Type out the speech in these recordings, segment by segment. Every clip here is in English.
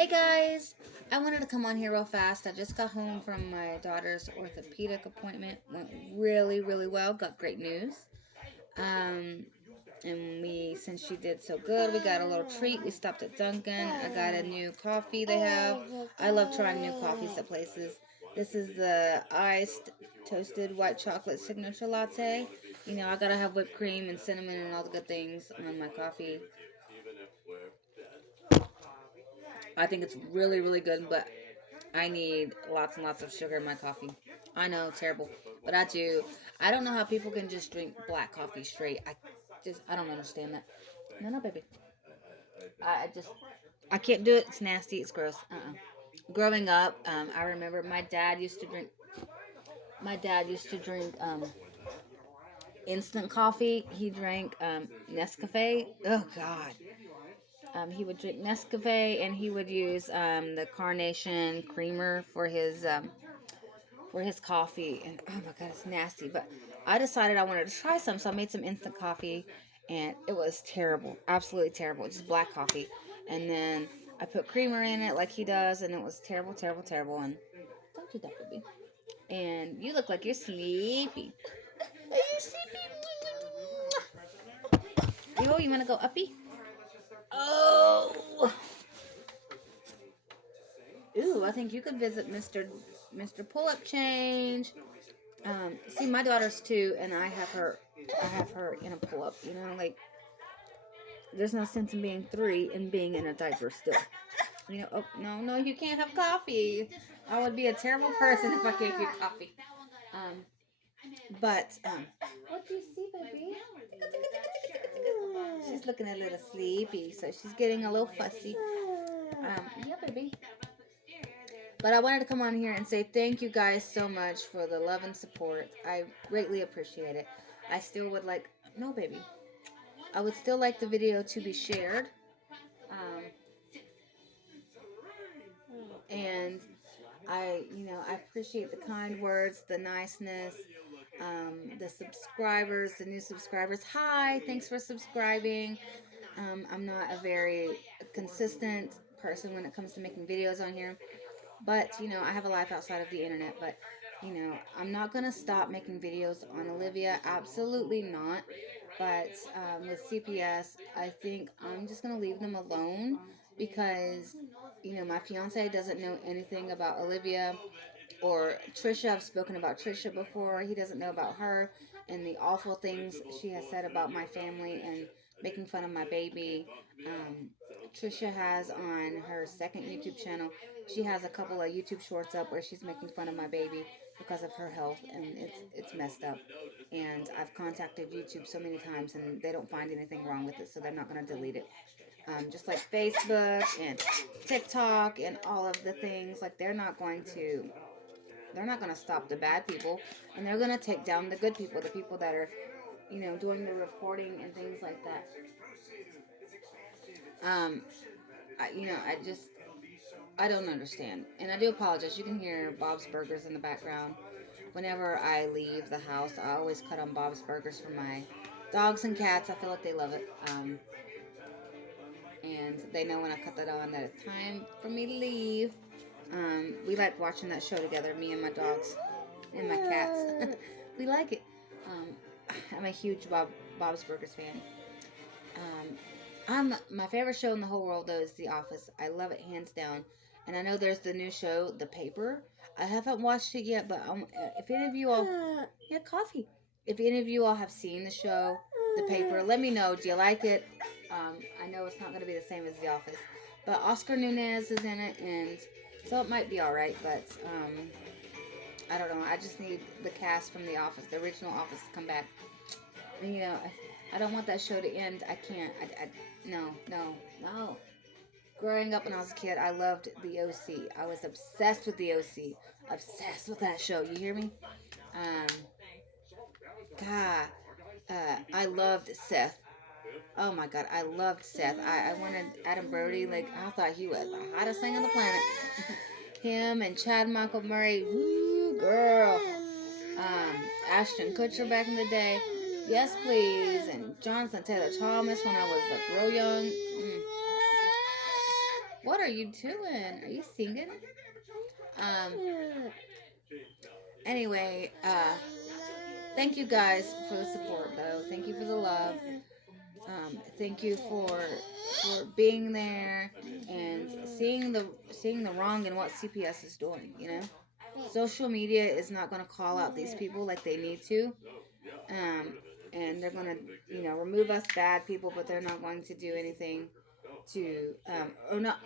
Hey guys, I wanted to come on here real fast. I just got home from my daughter's orthopedic appointment. Went really, really well. Got great news. Um, since she did so good, we got a little treat. We stopped at Dunkin'. I got a new coffee they have. I love trying new coffees at places. This is the iced toasted white chocolate signature latte. You know, I gotta have whipped cream and cinnamon and all the good things on my coffee. I think it's really, really good, but I need lots and lots of sugar in my coffee. I know, terrible, but I do. I don't know how people can just drink black coffee straight. I don't understand that. No, no, baby. I just, I can't do it. It's nasty. It's gross. Growing up, I remember my dad used to drink. My dad used to drink instant coffee. He drank Nescafe. Oh God. He would drink Nescafe, and he would use the Carnation creamer for his coffee. And oh my God, it's nasty. But I decided I wanted to try some, so I made some instant coffee, and it was terrible, absolutely terrible. Just black coffee, and then I put creamer in it like he does, and it was terrible, terrible, terrible. And don't do that, baby. And you look like you're sleepy. Are you sleepy? Oh, you want to go uppy? Oh. Ooh, I think you could visit Mr. Pull Up Change. See, my daughter's 2, and I have her. I have her in a pull up. You know, like there's no sense in being 3 and being in a diaper still. You know, oh no, no, you can't have coffee. I would be a terrible person if I gave you coffee. Um, but what do you see, baby? She's looking a little sleepy, so she's getting a little fussy. Yeah, baby. But I wanted to come on here and say thank you guys so much for the love and support. I greatly appreciate it. I still would like, no, baby. I would still like the video to be shared. Um, and I appreciate the kind words, the niceness, the subscribers, the new subscribers. Hi, thanks for subscribing. I'm not a very consistent person when it comes to making videos on here. But, I have a life outside of the internet. But, I'm not going to stop making videos on Olivia. Absolutely not. But with CPS, I think I'm just going to leave them alone because, my fiance doesn't know anything about Olivia or Trisha. I've spoken about Trisha before. He doesn't know about her and the awful things she has said about my family and making fun of my baby. Trisha has on her second YouTube channel, she has a couple of YouTube shorts up where she's making fun of my baby because of her health, and it's messed up. And I've contacted YouTube so many times, and they don't find anything wrong with it, so they're not going to delete it. Just like Facebook and TikTok and all of the things, like they're not going to stop the bad people, and they're going to take down the good people, the people that are, doing the reporting and things like that. Um, I don't understand, and I do apologize. You can hear Bob's Burgers in the background. Whenever I leave the house, I always cut on Bob's Burgers for my dogs and cats. I feel like they love it, and they know when I cut that on that it's time for me to leave. We like watching that show together, me and my dogs and my cats. We like it. Um, I'm a huge Bob's Burgers fan. My favorite show in the whole world though is The Office. I love it hands down. And I know there's the new show, The Paper. I haven't watched it yet, but if any of you all, yeah, coffee. If any of you all have seen the show, The Paper, let me know. Do you like it? I know it's not going to be the same as The Office, but Oscar Nunez is in it, and so it might be all right. But I don't know. I just need the cast from The Office, the original Office, to come back. And, I don't want that show to end. I can't. No, no, no. Growing up when I was a kid, I loved the OC. I was obsessed with the OC. Obsessed with that show. You hear me? Um, God, I loved Seth. Oh my God, I loved Seth. I wanted Adam Brody. Like, I thought he was the hottest thing on the planet. Him and Chad Michael Murray. Woo, girl. Ashton Kutcher back in the day. Yes, please. And Jonathan Taylor Thomas when I was like real young. What What are you doing? Are you singing? Um. Anyway, thank you guys for the support, though. Thank you for the love. Thank you for being there and seeing the wrong in what CPS is doing. You know, social media is not going to call out these people like they need to. Um, and they're going to, remove us bad people, but they're not going to do anything to, or not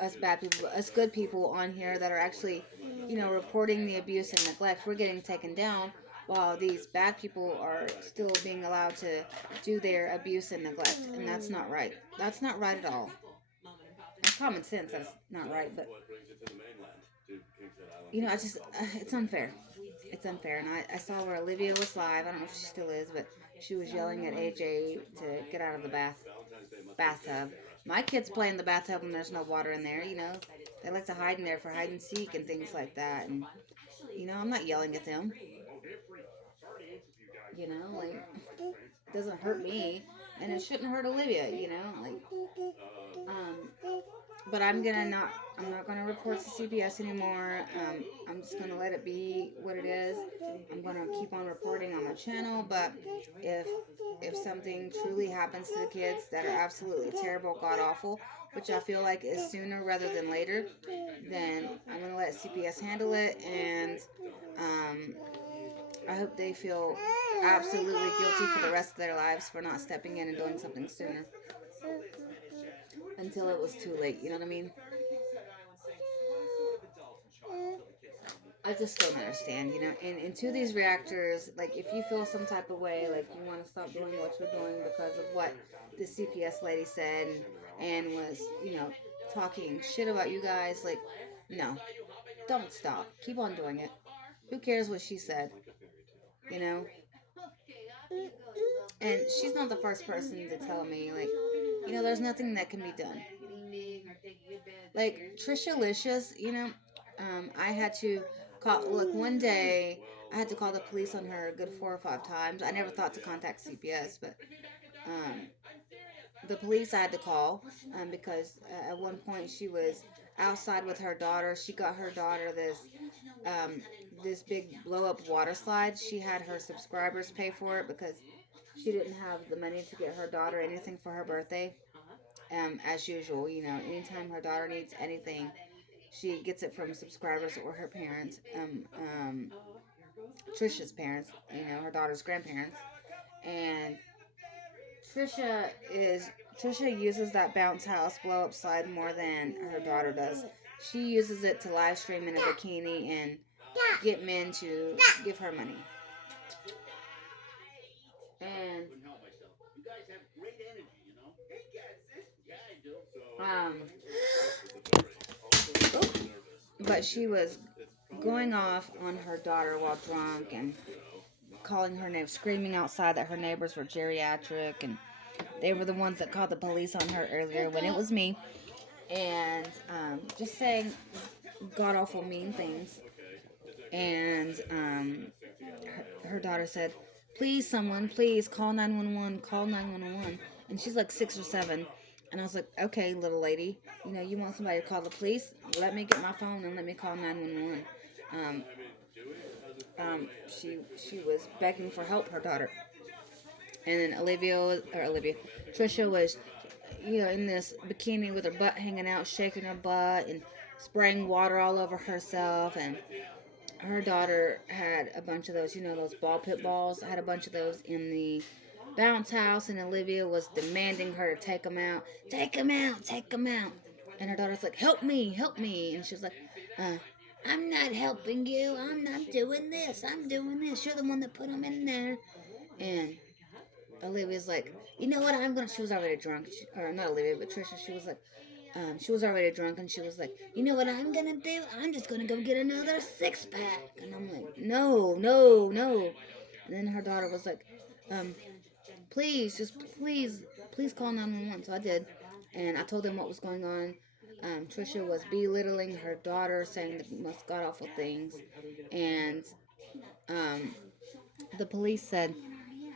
us bad people, but us good people on here that are actually, reporting the abuse and neglect. We're getting taken down while these bad people are still being allowed to do their abuse and neglect. And that's not right. That's not right at all. In common sense, that's not right. But, I just, it's unfair. It's unfair. And I saw where Olivia was live. I don't know if she still is, but she was yelling at AJ to get out of the bathtub. My kids play in the bathtub when there's no water in there. They like to hide in there for hide and seek and things like that. And I'm not yelling at them. Like, it doesn't hurt me, and it shouldn't hurt Olivia. Like, but I'm not gonna report to CPS anymore. I'm just gonna let it be what it is. I'm gonna keep on reporting on my channel, but if something truly happens to the kids that are absolutely terrible, god awful, which I feel like is sooner rather than later, then I'm gonna let CPS handle it, and I hope they feel absolutely guilty for the rest of their lives for not stepping in and doing something sooner until it was too late. You know what I mean? I just don't understand, and to these reactors, like, if you feel some type of way, like you want to stop doing what you're doing because of what the CPS lady said and was, talking shit about you guys, like, no, don't stop. Keep on doing it. Who cares what she said? You know? And she's not the first person to tell me, like, there's nothing that can be done. Like, Trisha Licious, I had to call, like, one day, I had to call the police on her a good 4 or 5 times. I never thought to contact CPS, but um, the police I had to call because at one point she was outside with her daughter. She got her daughter um, this big blow up water slide. She had her subscribers pay for it because she didn't have the money to get her daughter anything for her birthday. As usual, anytime her daughter needs anything, she gets it from subscribers or her parents. Trisha's parents, her daughter's grandparents, and Trisha is Trisha uses that bounce house blow up slide more than her daughter does. She uses it to live stream in a bikini and get men to give her money. And um, but she was going off on her daughter while drunk and calling her name, screaming outside that her neighbors were geriatric, and they were the ones that called the police on her earlier when it was me, and just saying god awful mean things. And her daughter said, "Please, someone, please call 911, call 911." And she's like 6 or 7. And I was like, "Okay, little lady, you want somebody to call the police? Let me get my phone and let me call 911." Um, she was begging for help, her daughter. And then Trisha was, in this bikini with her butt hanging out, shaking her butt and spraying water all over herself. And her daughter had a bunch of those, those ball pit balls. I had a bunch of those in the bounce house, and Olivia was demanding her to take them out. Take them out, take them out. And her daughter's like, help me, help me. And she was like, I'm not helping you. I'm not doing this. I'm doing this. You're the one that put them in there. And Olivia's like, you know what? She was already drunk. Or not Olivia, but Trisha. She was like, she was already drunk, and she was like, you know what I'm gonna do? I'm just gonna go get another 6-pack. And I'm like, no, no, no. And then her daughter was like, please, just please call 911. So I did, and I told them what was going on. Trisha was belittling her daughter, saying the most god awful things, and um, the police said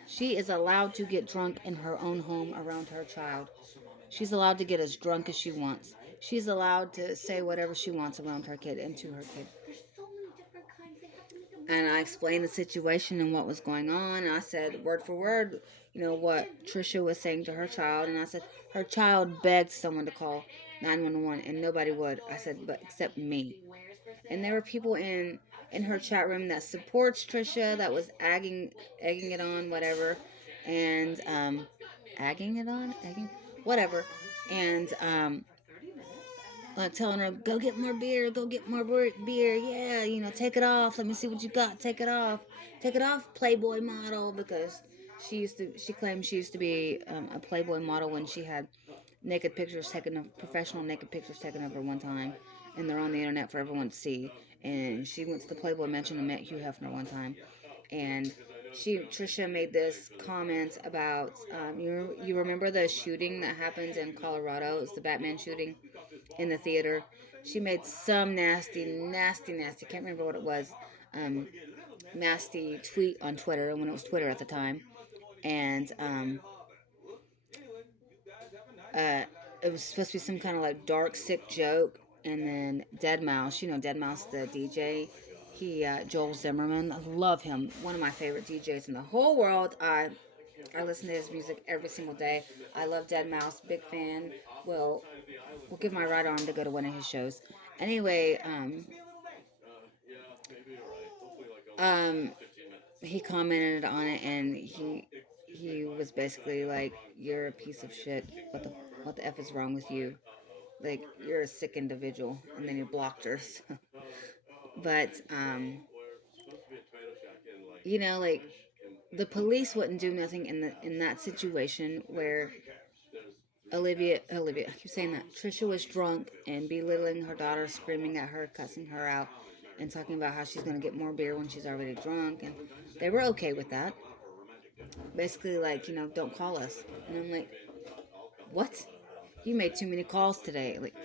she is allowed to get drunk in her own home around her child. She's allowed to get as drunk as she wants. she's allowed to say whatever she wants around her kid and to her kid. And I explained the situation and what was going on. And I said, word for word, what Trisha was saying to her child. And I said, her child begged someone to call 911 and nobody would. I said, but except me. And there were people in her chat room that supports Trisha, that was egging it on, whatever. And, whatever. And, like telling her, go get more beer, yeah, take it off, let me see what you got, take it off, Playboy model, because she claimed she used to be a Playboy model when she had professional naked pictures taken of her one time, and they're on the internet for everyone to see. And she went to the Playboy Mansion and met Hugh Hefner one time, and Trisha made this comment about you remember the shooting that happened in Colorado? It was the Batman shooting in the theater. She made some nasty, can't remember what it was, nasty tweet on Twitter, when it was Twitter at the time. And it was supposed to be some kind of like dark, sick joke. And then Deadmau5, Deadmau5, the DJ, Joel Zimmerman, I love him. One of my favorite DJs in the whole world. I listen to his music every single day. I love Deadmau5, big fan. We'll give my right arm to go to one of his shows. Anyway, he commented on it, and he was basically like, "You're a piece of shit. What the f is wrong with you? Like, you're a sick individual." And then he blocked her. So. But like, the police wouldn't do nothing in that situation where Olivia, I keep saying that, Trisha was drunk and belittling her daughter, screaming at her, cussing her out, and talking about how she's going to get more beer when she's already drunk. And they were okay with that. Basically, like, don't call us. And I'm like, what? You made too many calls today. Like,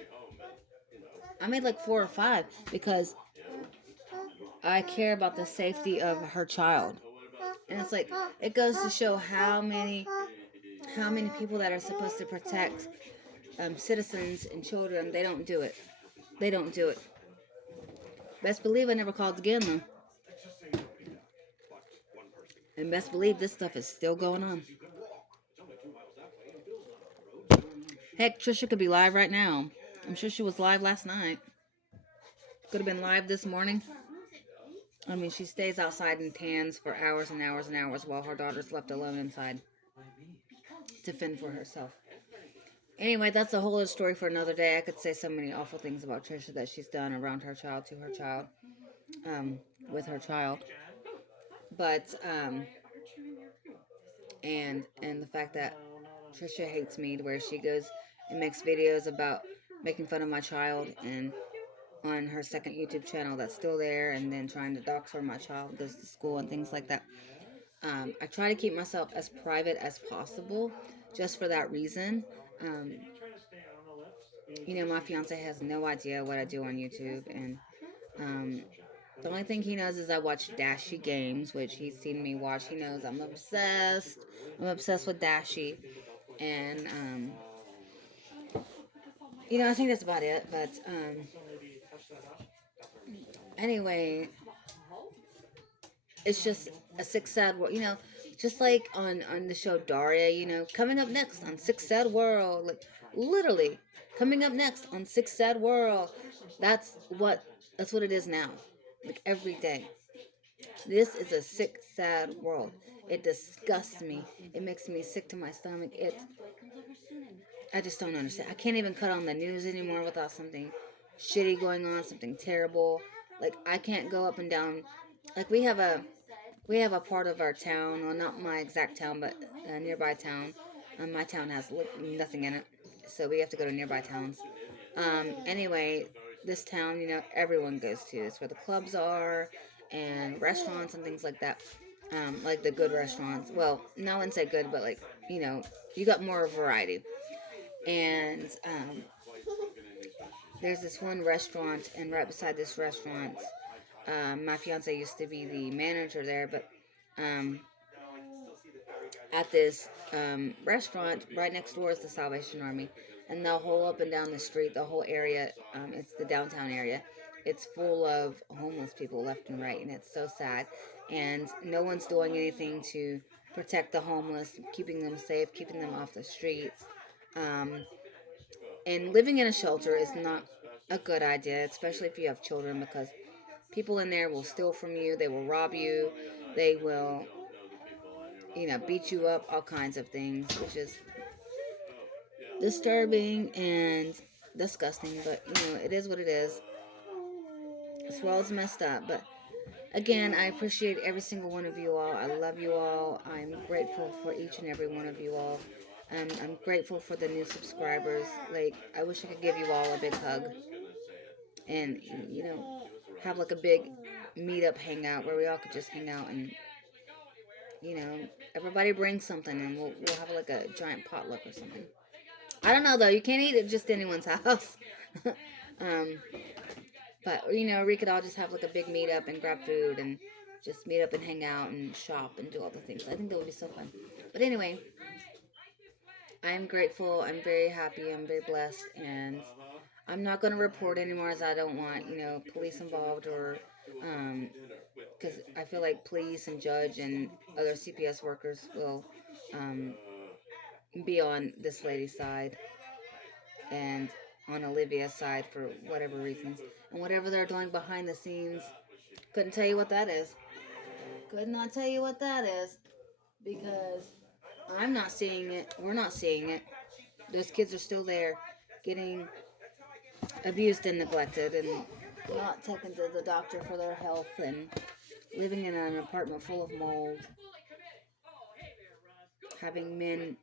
I made like 4 or 5 because I care about the safety of her child. And it's like, it goes to show how many people that are supposed to protect citizens and children, they don't do it. They don't do it. Best believe I never called again, though. And best believe this stuff is still going on. Heck, Trisha could be live right now. I'm sure she was live last night. Could have been live this morning. I mean, she stays outside and tans for hours and hours and hours while her daughter's left alone inside to fend for herself. Anyway, that's a whole other story for another day. I could say so many awful things about Trisha that she's done around her child, to her child, with her child. But, and the fact that Trisha hates me, to where she goes and makes videos about making fun of my child, and on her second YouTube channel that's still there, and then trying to dox her my child goes to school and things like that. I try to keep myself as private as possible, just for that reason. My fiance has no idea what I do on YouTube, and the only thing he knows is I watch Dashie Games, which he's seen me watch. He knows I'm obsessed. I'm obsessed with Dashie, and I think that's about it. But anyway, it's just a sick, sad world. Just like on the show Daria. Coming up next on Sick Sad World, like literally coming up next on Sick Sad World. That's what it is now. Like every day. This is a sick, sad world. It disgusts me. It makes me sick to my stomach. I just don't understand. I can't even cut on the news anymore without something shitty going on, something terrible. Like, I can't go up and down. Like, we have a part of our town, well, not my exact town, but a nearby town. My town has nothing in it, so we have to go to nearby towns. Anyway, this town, everyone goes to. It's where the clubs are, and restaurants and things like that. Like the good restaurants. Well, no, I wouldn't say good, but like, you got more variety. And there's this one restaurant, and right beside this restaurant, my fiance used to be the manager there, but at this restaurant right next door is the Salvation Army. and the whole up and down the street, the whole area, it's the downtown area. It's full of homeless people left and right, and it's so sad. And no one's doing anything to protect the homeless, keeping them safe, keeping them off the streets. Um, and living in a shelter is not a good idea, especially if you have children, because people in there will steal from you, they will rob you, they will, beat you up, all kinds of things, which is disturbing and disgusting. But it is what it is. This world's messed up, but again, I appreciate every single one of you all. I love you all. I'm grateful for each and every one of you all. I'm grateful for the new subscribers. Like, I wish I could give you all a big hug and, have like a big meetup hangout where we all could just hang out and, everybody bring something and we'll have like a giant potluck or something. I don't know though. You can't eat at just anyone's house. um, but we could all just have like a big meetup and grab food and just meet up and hang out and shop and do all the things. I think that would be so fun. But anyway, I'm grateful. I'm very happy. I'm very blessed, and I'm not going to report anymore as I don't want police involved or because I feel like police and judge and other CPS workers will um, be on this lady's side and on Olivia's side for whatever reasons. And whatever they're doing behind the scenes, couldn't tell you what that is. Could not tell you what that is because I'm not seeing it. We're not seeing it. Those kids are still there getting abused and neglected and not taken to the doctor for their health and living in an apartment full of mold. Having men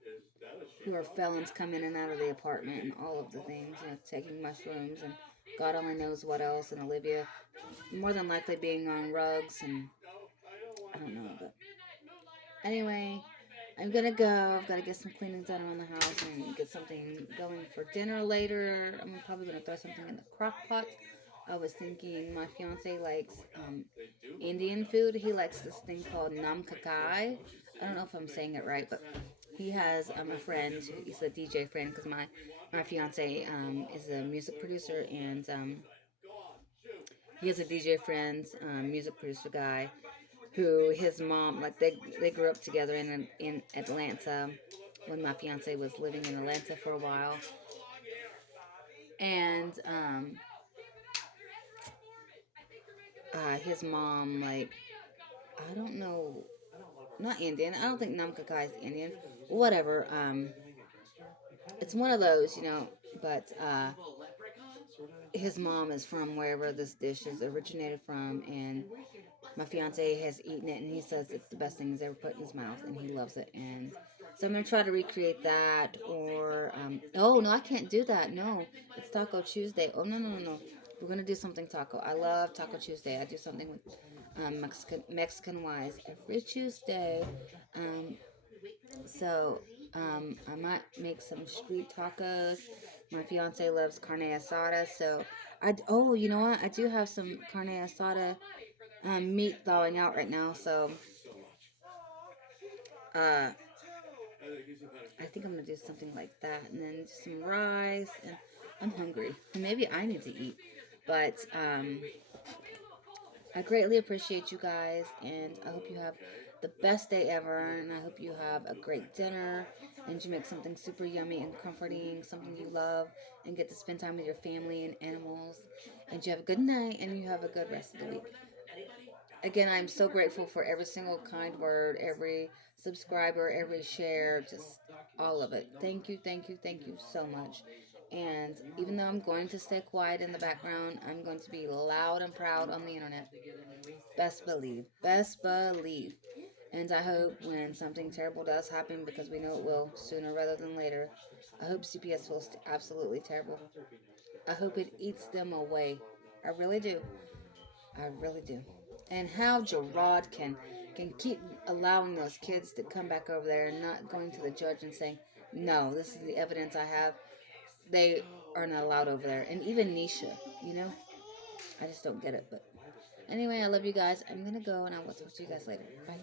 who are felons come in and out of the apartment and all of the things, taking mushrooms and God only knows what else. And Olivia more than likely being on rugs and I don't know. But anyway, I'm gonna go. I've got to get some cleaning done around the house and get something going for dinner later. I'm probably gonna throw something in the crock pot. I was thinking my fiance likes Indian food. He likes this thing called nam kakai. I don't know if I'm saying it right, but he has a friend. He's a DJ friend because my fiance is a music producer and he has a DJ friend, music producer guy, who his mom like they grew up together in Atlanta when my fiance was living in Atlanta for a while, and his mom like I don't know, not Indian. I don't think Nam Kakai is Indian. Whatever. It's one of those, but his mom is from wherever this dish is originated from, and my fiance has eaten it, and he says it's the best thing he's ever put in his mouth, and he loves it. And so I'm gonna try to recreate that, or oh no, I can't do that. No, it's Taco Tuesday. Oh no. We're gonna do something taco. I love Taco Tuesday. I do something with Mexican wise every Tuesday. Um, so I might make some street tacos. My fiance loves carne asada, so you know what? I do have some carne asada meat thawing out right now, so uh, I think I'm gonna do something like that, and then some rice. And I'm hungry. Maybe I need to eat, but I greatly appreciate you guys, and I hope you have the best day ever, and I hope you have a great dinner, and you make something super yummy and comforting, something you love, and get to spend time with your family and animals, and you have a good night, and you have a good rest of the week. Again, I'm so grateful for every single kind word, every subscriber, every share, just all of it. Thank you so much. And even though I'm going to stay quiet in the background, I'm going to be loud and proud on the internet. Best believe. Best believe. And I hope when something terrible does happen, because we know it will sooner rather than later, I hope CPS feels absolutely terrible. I hope it eats them away. I really do. I really do. And how Gerard can keep allowing those kids to come back over there and not going to the judge and saying, no, this is the evidence I have. They are not allowed over there. And even Nisha, I just don't get it. But anyway, I love you guys. I'm going to go and I will talk to you guys later. Bye.